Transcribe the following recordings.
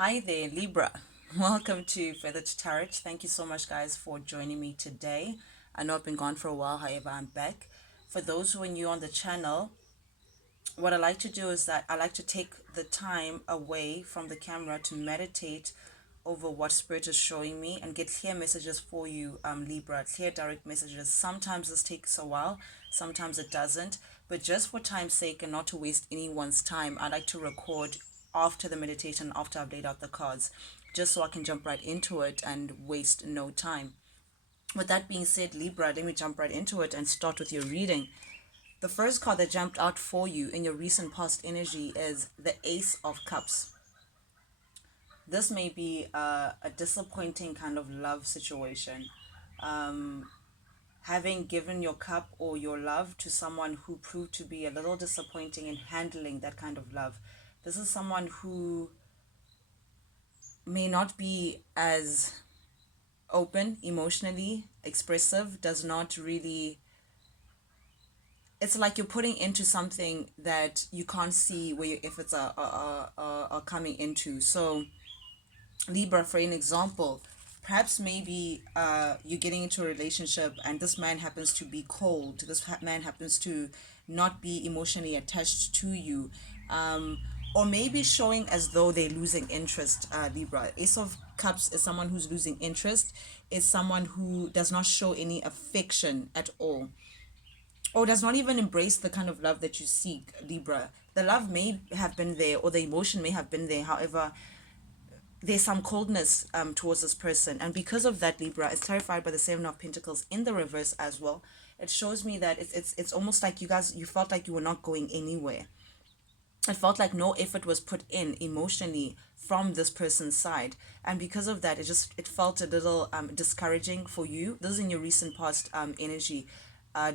Hi there, Libra. Welcome to Feather to Tarot. Thank you so much, guys, for joining me today. I know I've been gone for a while, however, I'm back. For those who are new on the channel, what I like to do is that I like to take the time away from the camera to meditate over what Spirit is showing me and get clear messages for you, Libra, clear direct messages. Sometimes this takes a while, sometimes it doesn't, but just for time's sake and not to waste anyone's time, I like to record after the meditation, after I've laid out the cards, just so I can jump right into it and waste no time. With that being said, Libra, let me jump right into it and start with your reading. The first card that jumped out for you in your recent past energy is the Ace of Cups. This may be a disappointing kind of love situation. Having given your cup or your love to someone who proved to be a little disappointing in handling that kind of love. This is someone who may not be as open, emotionally expressive, does not really, it's like you're putting into something that you can't see where your efforts are coming into. So Libra, for an example, perhaps maybe you're getting into a relationship and this man happens to be cold, man happens to not be emotionally attached to you, or maybe showing as though they're losing interest. Libra, Ace of Cups is someone who's losing interest, is someone who does not show any affection at all, or does not even embrace the kind of love that you seek. Libra, the love may have been there or the emotion may have been there, however there's some coldness towards this person, and because of that, Libra is clarified by the Seven of Pentacles in the reverse as well. It shows me that it's almost like you felt like you were not going anywhere. It felt like no effort was put in emotionally from this person's side, and because of that, it felt a little discouraging for you. This is in your recent past energy,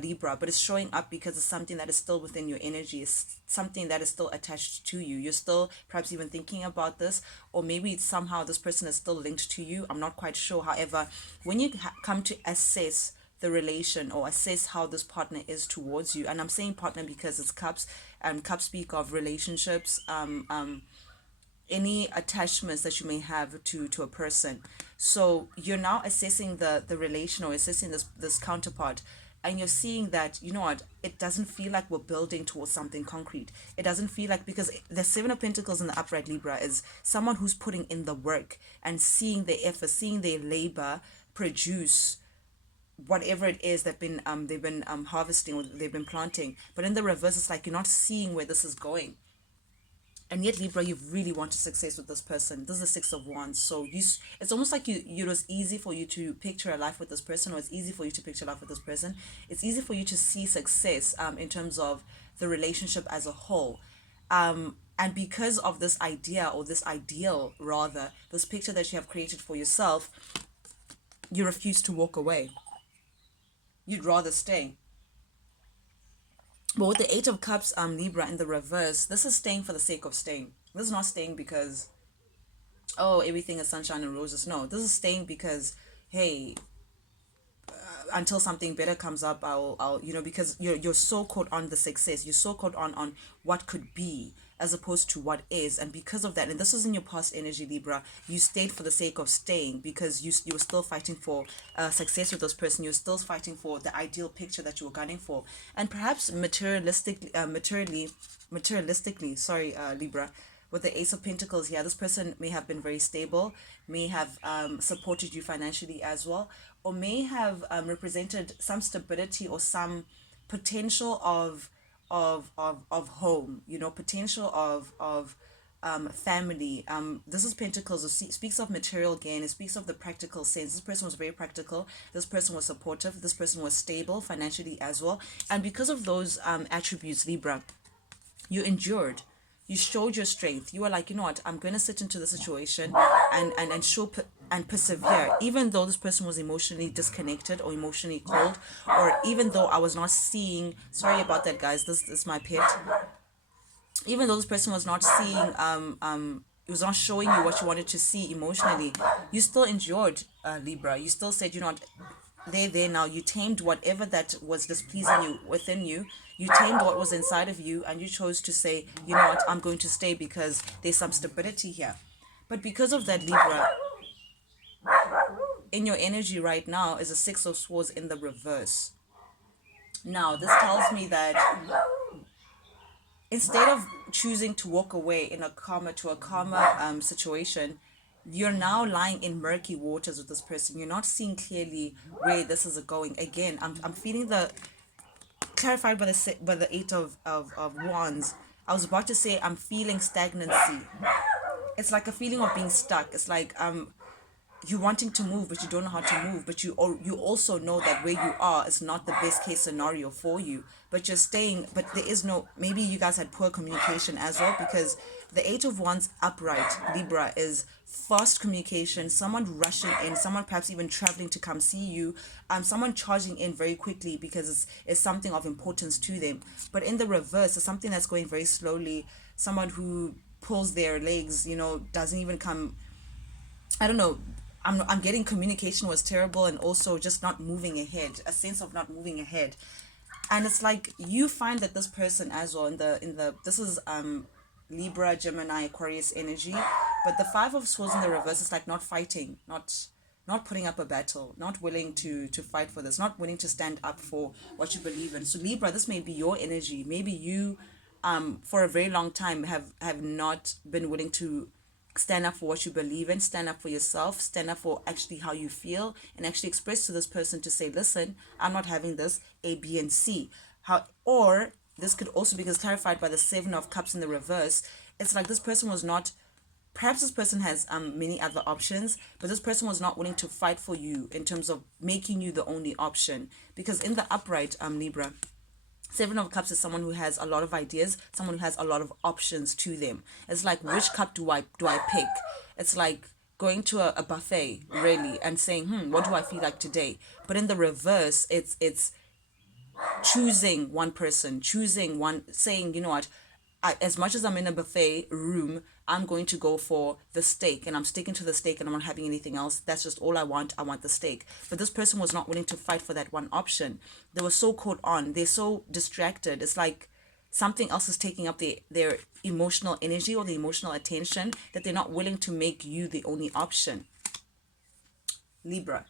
Libra, but it's showing up because it's something that is still within your energy. It's something that is still attached to you. You're still perhaps even thinking about this, or maybe it's somehow this person is still linked to you. I'm not quite sure. However, when you come to assess the relation or assess how this partner is towards you, and I'm saying partner because it's cups, and cups speak of relationships, any attachments that you may have to a person. So you're now assessing the relation or assessing this counterpart, and you're seeing that, you know what, it doesn't feel like we're building towards something concrete. It doesn't feel like, because the Seven of Pentacles in the upright, Libra, is someone who's putting in the work and seeing their effort, seeing their labor produce whatever it is they've been harvesting or they've been planting. But in the reverse, it's like you're not seeing where this is going, and yet, Libra, you really wanted success with this person. This is the Six of Wands. So it's almost like it was easy for you to picture a life with this person, or it's easy for you to picture life with this person. It's easy for you to see success in terms of the relationship as a whole. And because of this idea, or this ideal rather, this picture that you have created for yourself, you refuse to walk away. You'd rather stay. But with the Eight of Cups, Libra, in the reverse, this is staying for the sake of staying. This is not staying because, oh, everything is sunshine and roses. No, this is staying because, hey, until something better comes up, I'll, because you're so caught on the success, you're so caught on what could be as opposed to what is, and because of that, and this was in your past energy, Libra, you stayed for the sake of staying because you were still fighting for success with this person. You're still fighting for the ideal picture that you were gunning for, and perhaps materialistically, Libra, with the Ace of Pentacles here, this person may have been very stable, may have supported you financially as well, or may have represented some stability or some potential of home, potential of family. This is Pentacles. It speaks of material gain. It speaks of the practical sense. This person was very practical. This person was supportive. This person was stable financially as well. And because of those attributes, Libra, you endured. You showed your strength. You were like, you know what, I'm going to sit into the situation and show and persevere, even though this person was emotionally disconnected or emotionally cold, or even though I was not seeing, sorry about that, guys, this is my pet. Even though this person was not seeing, it was not showing you what you wanted to see emotionally, you still endured, Libra. You still said, you know what, there now, you tamed whatever that was displeasing you within you. You tamed what was inside of you, and you chose to say, you know what, I'm going to stay because there's some stability here. But because of that, Libra, in your energy right now is a Six of Swords in the reverse. Now, this tells me that instead of choosing to walk away in a calmer situation, you're now lying in murky waters with this person. You're not seeing clearly where this is going. Again, I'm feeling the clarified by the Eight of Wands. I was about to say I'm feeling stagnancy. It's like a feeling of being stuck. It's like you wanting to move but you don't know how to move, but you also know that where you are is not the best case scenario for you, but you're staying. But there is no, maybe you guys had poor communication as well, because the Eight of Wands upright, Libra, is fast communication, someone rushing in, someone perhaps even traveling to come see you, someone charging in very quickly because it's something of importance to them. But in the reverse, it's something that's going very slowly, someone who pulls their legs, doesn't even come. I don't know. I'm getting communication was terrible, and also just not moving ahead, a sense of not moving ahead. And it's like you find that this person as well in the this is Libra, Gemini, Aquarius energy, but the Five of Swords in the reverse is like not fighting, not putting up a battle, not willing to fight for this, not willing to stand up for what you believe in. So Libra, this may be your energy. Maybe you for a very long time have not been willing to stand up for what you believe in, stand up for yourself, stand up for actually how you feel, and actually express to this person to say, listen, I'm not having this, A, B, and C. Or this could also be clarified by the Seven of Cups in the reverse. It's like this person was not, perhaps this person has many other options, but this person was not willing to fight for you in terms of making you the only option. Because in the upright, Libra, Seven of Cups is someone who has a lot of ideas, someone who has a lot of options to them. It's like, which cup do I pick? It's like going to a buffet, really, and saying, what do I feel like today? But in the reverse, it's choosing one person, choosing one, saying, you know what, as much as I'm in a buffet room, I'm going to go for the steak, and I'm sticking to the steak, and I'm not having anything else. That's just all I want. I want the steak. But this person was not willing to fight for that one option. They were so caught on. They're so distracted. It's like something else is taking up their emotional energy or the emotional attention, that they're not willing to make you the only option. Libra,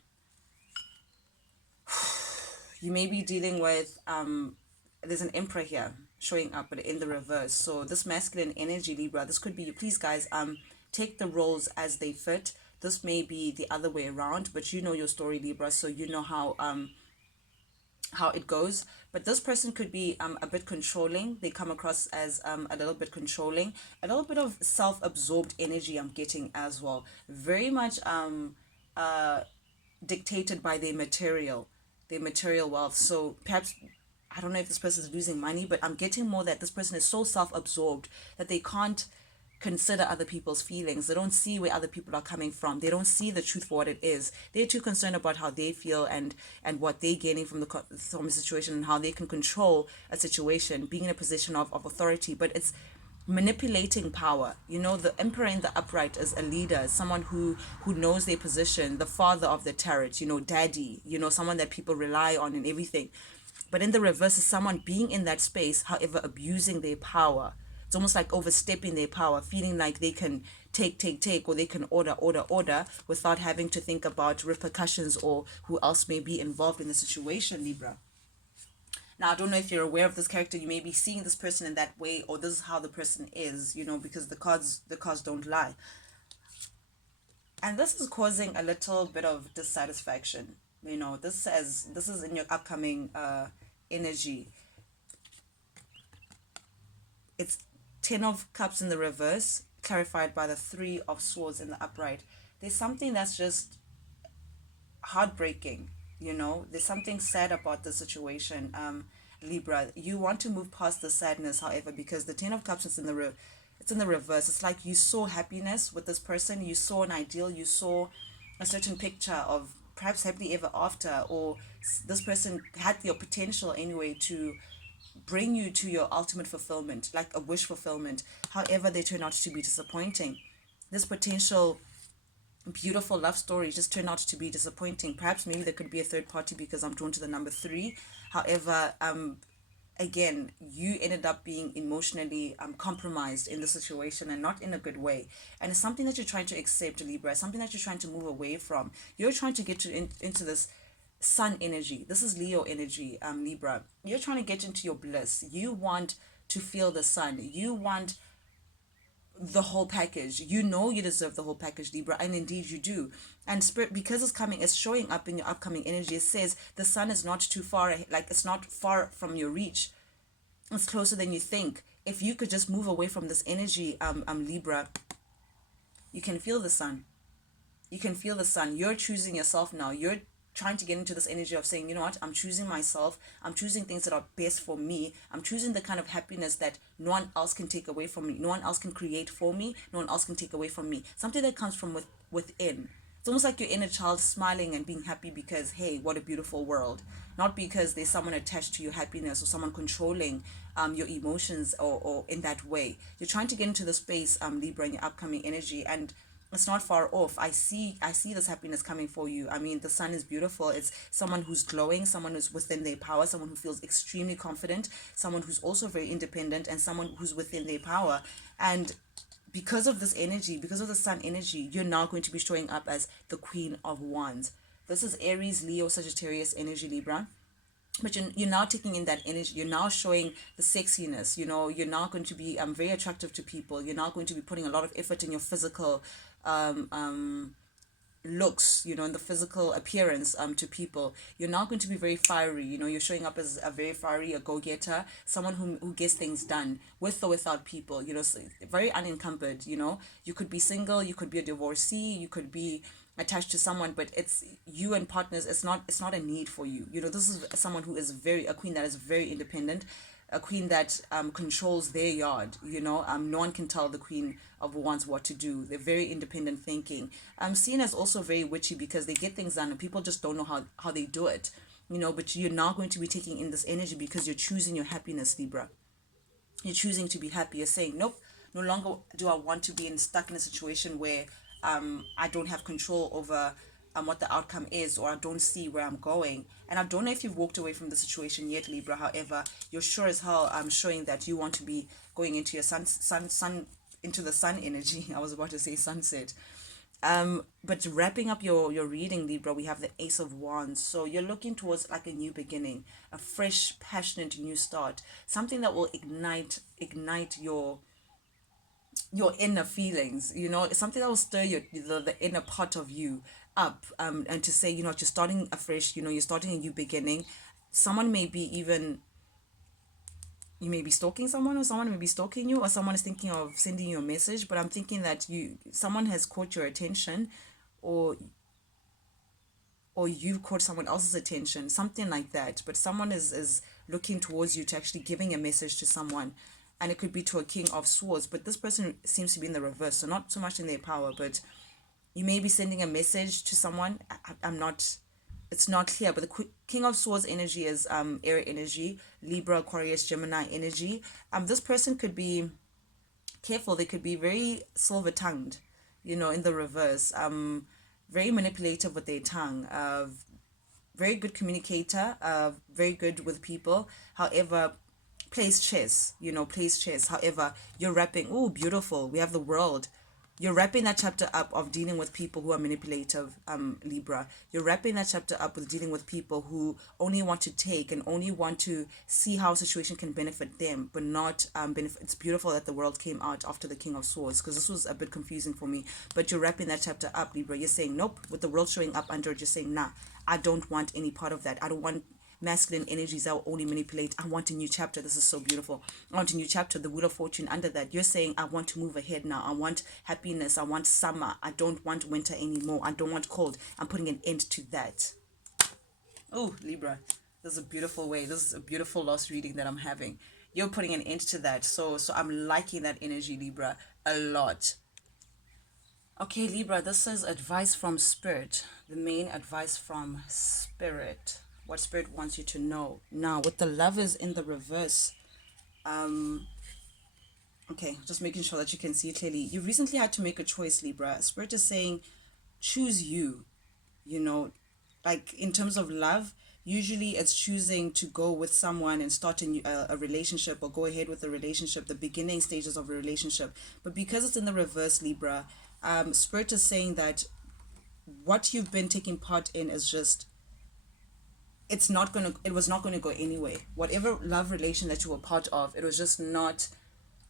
you may be dealing with there's an Emperor here showing up, but in the reverse. So this masculine energy, Libra, this could be you. Please, guys, take the roles as they fit. This may be the other way around, but you know your story, Libra, so you know how it goes. But this person could be a bit controlling. They come across as a little bit controlling, a little bit of self-absorbed energy I'm getting as well. Very much dictated by their material wealth. So perhaps, I don't know if this person is losing money, but I'm getting more that this person is so self-absorbed that they can't consider other people's feelings. They don't see where other people are coming from. They don't see the truth for what it is. They're too concerned about how they feel and what they're gaining from the situation, and how they can control a situation, being in a position of authority. But it's manipulating power. The Emperor in the upright is a leader, someone who knows their position, the father of the tarot, daddy, someone that people rely on and everything. But in the reverse is someone being in that space, however, abusing their power. It's almost like overstepping their power, feeling like they can take, or they can order without having to think about repercussions or who else may be involved in the situation, Libra. Now, I don't know if you're aware of this character. You may be seeing this person in that way, or this is how the person is, because the cards don't lie. And this is causing a little bit of dissatisfaction. This is in your upcoming energy. It's 10 of Cups in the reverse, clarified by the 3 of Swords in the upright. There's something that's just heartbreaking. There's something sad about the situation. Libra, you want to move past the sadness, however, because the 10 of Cups is in the reverse. It's like you saw happiness with this person, you saw an ideal, you saw a certain picture of perhaps happily ever after, or this person had the potential anyway to bring you to your ultimate fulfillment, like a wish fulfillment. However, they turn out to be disappointing. This potential beautiful love story just turned out to be disappointing. Perhaps maybe there could be a third party, because I'm drawn to the number 3. However, again, you ended up being emotionally compromised in the situation, and not in a good way. And it's something that you're trying to accept, Libra, something that you're trying to move away from. You're trying to get into this sun energy. This is Leo energy, Libra. You're trying to get into your bliss. You want to feel the sun. You want the whole package. You know you deserve the whole package, Libra, and indeed you do. And spirit, because it's coming, it's showing up in your upcoming energy. It says the sun is not too far, like it's not far from your reach. It's closer than you think. If you could just move away from this energy, Libra, you can feel the sun. You can feel the sun. You're choosing yourself now. You're trying to get into this energy of saying, you know what, I'm choosing myself. I'm choosing things that are best for me. I'm choosing the kind of happiness that no one else can take away from me. No one else can create for me. No one else can take away from me. Something that comes from within. It's almost like your inner child smiling and being happy because, hey, what a beautiful world. Not because there's someone attached to your happiness or someone controlling your emotions, or in that way. You're trying to get into the space, Libra, in your upcoming energy, and it's not far off. I see this happiness coming for you. I mean, the sun is beautiful. It's someone who's glowing, someone who's within their power, someone who feels extremely confident, someone who's also very independent, and someone who's within their power. And because of this energy, because of the sun energy, you're now going to be showing up as the Queen of Wands. This is Aries, Leo, Sagittarius energy, Libra. But you're now taking in that energy. You're now showing the sexiness. You know, you're now going to be very attractive to people. You're now going to be putting a lot of effort in your physical looks, you know, in the physical appearance to people. You're not going to be very fiery. You know, you're showing up as a very fiery, a go-getter, someone who gets things done with or without people, you know, very unencumbered. You know, you could be single, you could be a divorcee, you could be attached to someone, but it's you and partners. It's not a need for you. You know, this is someone who is a queen that is very independent, a queen that controls their yard. You know, no one can tell the Queen of Wands what to do. They're very independent thinking. Seen as also very witchy because they get things done and people just don't know how they do it. You know, but you're now going to be taking in this energy because you're choosing your happiness, Libra. You're choosing to be happy. You're saying, nope, no longer do I want to be stuck in a situation where I don't have control over what the outcome is, or I don't see where I'm going. And I don't know if you've walked away from the situation yet, Libra. However, you're sure as hell showing that you want to be going into your sun into the sun energy. I was about to say sunset. But wrapping up your reading, Libra, we have the Ace of Wands. So you're looking towards like a new beginning, a fresh, passionate new start, something that will ignite your inner feelings. You know, something that will stir the inner part of you up. And to say, you know, you're starting afresh. You know, you're starting a new beginning. Someone may be even you may be stalking someone, or someone may be stalking you, or someone is thinking of sending you a message, but I'm thinking that someone has caught your attention, or you've caught someone else's attention, something like that. But someone is looking towards you to actually giving a message to someone, and it could be to a King of Swords, but this person seems to be in the reverse, so not so much in their power. But you may be sending a message to someone. I'm not, it's not clear, but the King of Swords energy is air energy, Libra, Aquarius, Gemini energy. This person could be careful. They could be very silver tongued, you know, in the reverse. Very manipulative with their tongue. Very good communicator. Very good with people. However, plays chess. You know, plays chess. However, you're wrapping. Oh, beautiful. We have the World. You're wrapping that chapter up of dealing with people who are manipulative, Libra. You're wrapping that chapter up with dealing with people who only want to take and only want to see how a situation can benefit them, but not benefit. It's beautiful that the World came out after the King of Swords, because this was a bit confusing for me. But you're wrapping that chapter up, Libra. You're saying, nope, with the World showing up under it, you're saying, nah, I don't want any part of that. I don't want masculine energies that will only manipulate. I want a new chapter. This is so beautiful. I want a new chapter. The Wheel of Fortune under that. You're saying, I want to move ahead now. I want happiness. I want summer. I don't want winter anymore. I don't want cold. I'm putting an end to that. Oh, Libra. This is a beautiful way. This is a beautiful lost reading that I'm having. You're putting an end to that. So I'm liking that energy, Libra, a lot. Okay, Libra, this is advice from Spirit. The main advice from Spirit. What Spirit wants you to know. Now, with the Lovers in the reverse, okay, just making sure that you can see it clearly. You recently had to make a choice, Libra. Spirit is saying, choose you. You know, like in terms of love, Usually it's choosing to go with someone and start a relationship, or go ahead with a relationship, the beginning stages of a relationship. But because it's in the reverse, Libra, Spirit is saying that what you've been taking part in is just, it was not going to go anywhere. Whatever love relation that you were part of, it was just not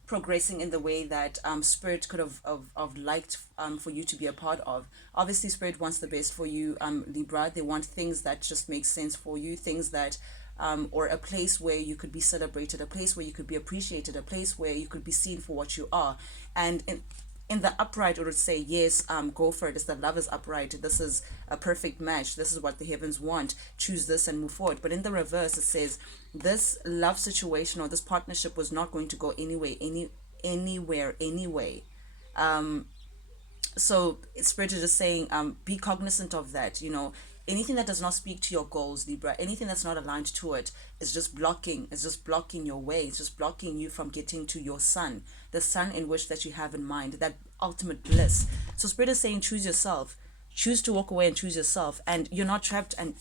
progressing in the way that Spirit could have liked for you to be a part of. Obviously, Spirit wants the best for you, Libra. They want things that just make sense for you, things that or a place where you could be celebrated, a place where you could be appreciated, a place where you could be seen for what you are. And in the upright, it would say, yes, go for it. It's the love is upright. This is a perfect match. This is what the heavens want. Choose this and move forward. But in the reverse, it says this love situation or this partnership was not going to go anywhere anyway. So Spirit is just saying, be cognizant of that. Anything that does not speak to your goals, Libra, anything that's not aligned to it, is just blocking. It's just blocking your way. It's just blocking you from getting to your sun, the sun in which that you have in mind, that ultimate bliss. So Spirit is saying, choose yourself. Choose to walk away and choose yourself, and you're not trapped. And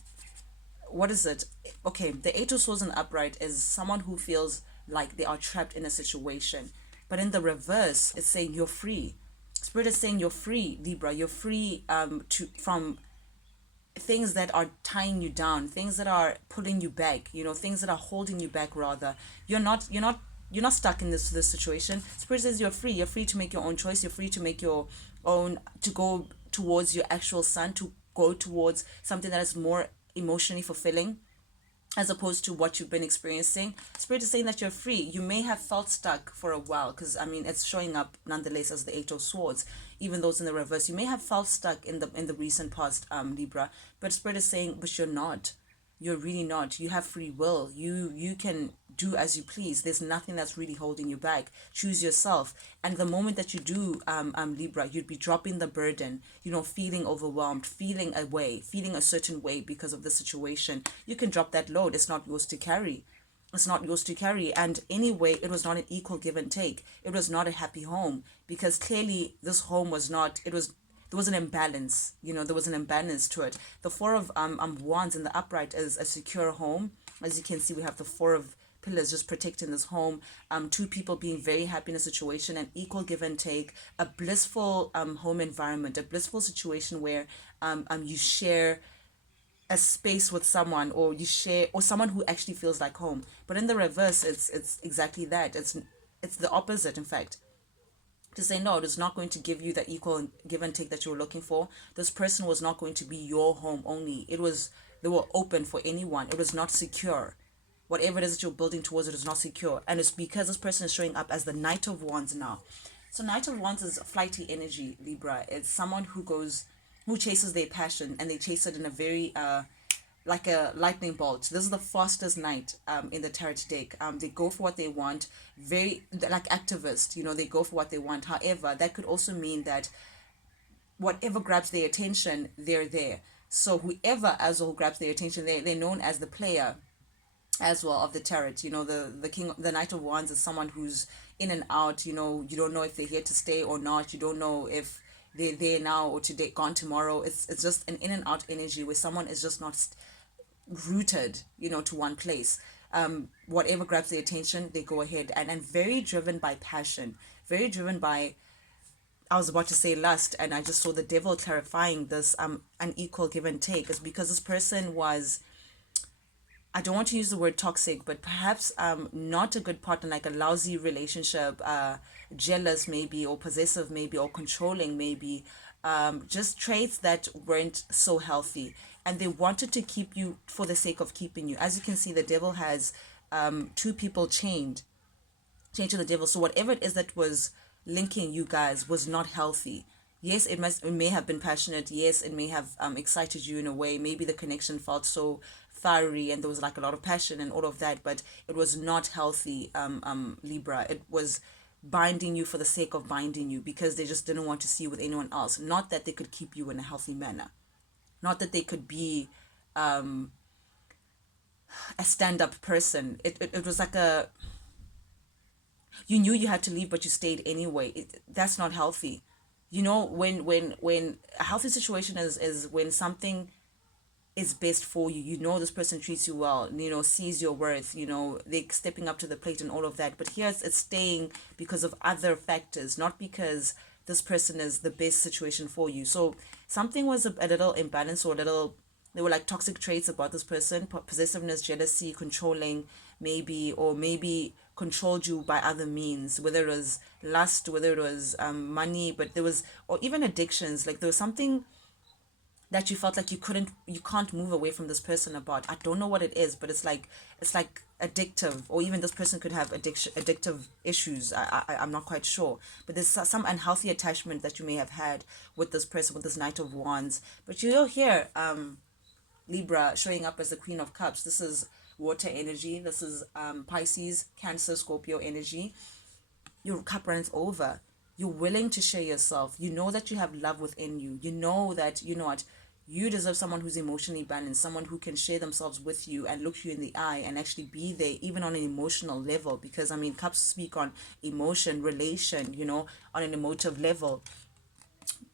what is it? Okay, the Eight of Swords in the upright is someone who feels like they are trapped in a situation. But in the reverse, it's saying you're free. Spirit is saying you're free, Libra. You're free from things that are tying you down, things that are pulling you back, things that are holding you back rather. You're not stuck in this situation. Spirit says you're free. You're free to make your own choice. You're free to make your own, to go towards your actual sun, to go towards something that is more emotionally fulfilling as opposed to what you've been experiencing. Spirit is saying that you're free. You may have felt stuck for a while, because it's showing up nonetheless as the Eight of Swords, even though it's in the reverse. You may have felt stuck in the recent past, Libra, but Spirit is saying, but you're not. You're really not. You have free will. You can do as you please. There's nothing that's really holding you back. Choose yourself. And the moment that you do, Libra, you'd be dropping the burden, feeling overwhelmed, feeling feeling a certain way because of the situation. You can drop that load. It's not yours to carry. It's not yours to carry. And anyway, it was not an equal give and take. It was not a happy home, because clearly this home was not, there was an imbalance. There was an imbalance to it. The Four of Wands in the upright is a secure home. As you can see, we have the Four of Pillars just protecting this home. Two people being very happy in a situation, an equal give and take, a blissful home environment, a blissful situation where you share a space with someone, or you share, or someone who actually feels like home. But in the reverse, it's exactly that. It's the opposite, in fact, to say no, it is not going to give you the equal give and take that you were looking for. This person was not going to be your home only. They were open for anyone. It was not secure. Whatever it is that you're building towards, it is not secure. And it's because this person is showing up as the Knight of Wands now. So Knight of Wands is flighty energy, Libra. It's someone who chases their passion, and they chase it in a very like a lightning bolt. This is the fastest knight in the tarot deck. They go for what they want, very like activists. They go for what they want. However, that could also mean that whatever grabs their attention, they're there. So whoever as well grabs their attention, they're known as the player as well of the tarot. The king, the Knight of Wands, is someone who's in and out. You don't know if they're here to stay or not. You don't know if they're there now or today, gone tomorrow. It's just an in and out energy where someone is just not rooted, to one place. Whatever grabs their attention, they go ahead, and very driven by passion, very driven by, I was about to say lust, and I just saw the devil clarifying this unequal give and take. Is because this person was, I don't want to use the word toxic, but perhaps not a good partner, like a lousy relationship, jealous maybe, or possessive maybe, or controlling maybe, just traits that weren't so healthy. And they wanted to keep you for the sake of keeping you. As you can see, the devil has two people chained to the devil. So whatever it is that was linking you guys was not healthy. Yes, it may have been passionate. Yes, it may have excited you in a way. Maybe the connection felt so fiery and there was like a lot of passion and all of that, but it was not healthy, Libra. It was binding you for the sake of binding you, because they just didn't want to see you with anyone else. Not that they could keep you in a healthy manner. Not that they could be a stand-up person. It was like you knew you had to leave, but you stayed anyway. That's not healthy. When a healthy situation is when something is best for you. You know this person treats you well, you know, sees your worth, you know, they're stepping up to the plate and all of that. But here it's staying because of other factors, not because this person is the best situation for you. So something was a little imbalanced, or a little, there were like toxic traits about this person: possessiveness, jealousy, controlling, maybe, or maybe controlled you by other means, whether it was lust, whether it was money, but there was, or even addictions. Like there was something that you felt like you can't move away from this person about. I don't know what it is, but it's like addictive, or even this person could have addictive issues. I'm not quite sure, but there's some unhealthy attachment that you may have had with this person, with this Knight of Wands. But you're here, Libra, showing up as the Queen of Cups. This is water energy. This is Pisces, Cancer, Scorpio energy. Your cup runs over. You're willing to share yourself. You know that you have love within you. You know that, you know what, you deserve someone who's emotionally balanced, someone who can share themselves with you and look you in the eye and actually be there, even on an emotional level. Because I mean, cups speak on emotion, relation, you know, on an emotive level.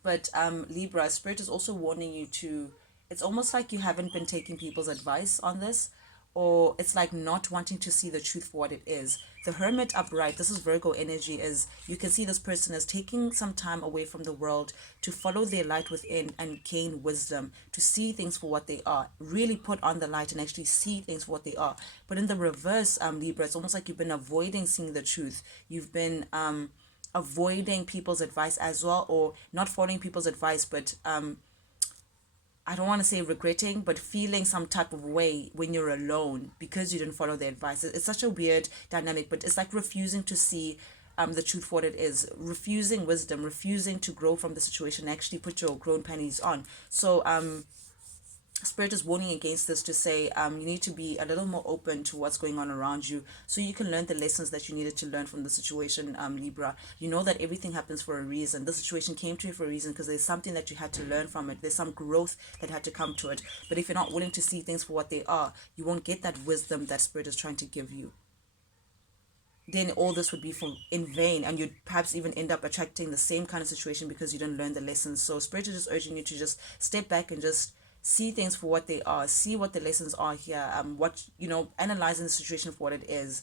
But Libra, Spirit is also warning you to, it's almost like you haven't been taking people's advice on this, or it's like not wanting to see the truth for what it is. The Hermit upright, this is Virgo energy, is you can see this person is taking some time away from the world to follow their light within and gain wisdom, to see things for what they are, really put on the light and actually see things for what they are. But in the reverse, Libra, it's almost like you've been avoiding seeing the truth. You've been avoiding people's advice as well, or not following people's advice, but I don't want to say regretting, but feeling some type of way when you're alone because you didn't follow the advice. It's such a weird dynamic, but it's like refusing to see the truth for what it is, refusing wisdom, refusing to grow from the situation, actually put your grown panties on. So Spirit is warning against this, to say you need to be a little more open to what's going on around you, so you can learn the lessons that you needed to learn from the situation, Libra. You know that everything happens for a reason. The situation came to you for a reason, because there's something that you had to learn from it. There's some growth that had to come to it. But if you're not willing to see things for what they are, you won't get that wisdom that Spirit is trying to give you. Then all this would be for in vain, and you'd perhaps even end up attracting the same kind of situation because you didn't learn the lessons. So Spirit is just urging you to just step back and just see things for what they are, see what the lessons are here, what, you know, analyzing the situation for what it is.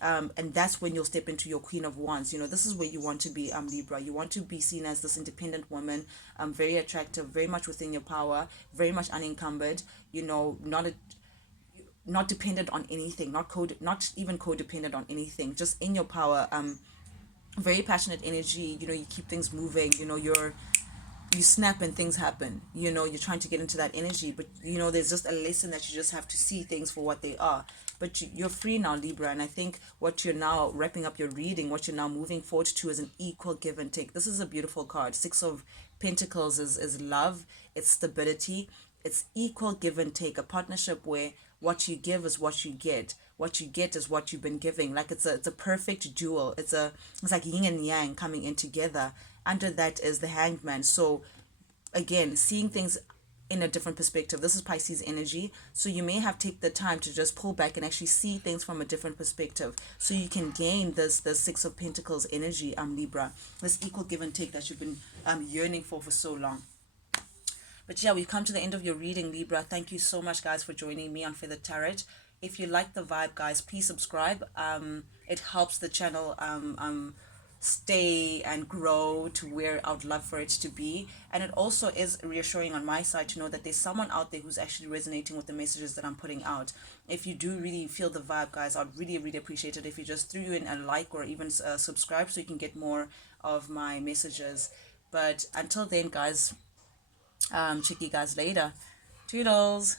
And that's when you'll step into your Queen of Wands. You know, this is where you want to be, Libra. You want to be seen as this independent woman, very attractive, very much within your power, very much unencumbered, you know, not dependent on anything, not even codependent on anything, just in your power. Very passionate energy, you know, you keep things moving, you know, you snap and things happen, you know, you're trying to get into that energy, but you know, there's just a lesson that you just have to see things for what they are. But you're free now, Libra, and I think what you're now wrapping up your reading, what you're now moving forward to, is an equal give and take. This is a beautiful card. Six of Pentacles is love, it's stability, it's equal give and take, a partnership where what you give is what you get. What you get is what you've been giving. Like it's a perfect duel. It's like yin and yang coming in together. Under that is the Hangman. So again, seeing things in a different perspective. This is Pisces energy, so you may have to take the time to just pull back and actually see things from a different perspective, so you can gain this Six of Pentacles energy, Libra, this equal give and take that you've been yearning for so long. But yeah, we've come to the end of your reading, Libra. Thank you so much, guys, for joining me on Feathered Tarot. If you like the vibe, guys, please subscribe. It helps the channel stay and grow to where I would love for it to be. And it also is reassuring on my side to know that there's someone out there who's actually resonating with the messages that I'm putting out. If you do really feel the vibe, guys, I'd really appreciate it if you just threw in a like or even subscribe, so you can get more of my messages. But until then, guys, check you guys later. Toodles.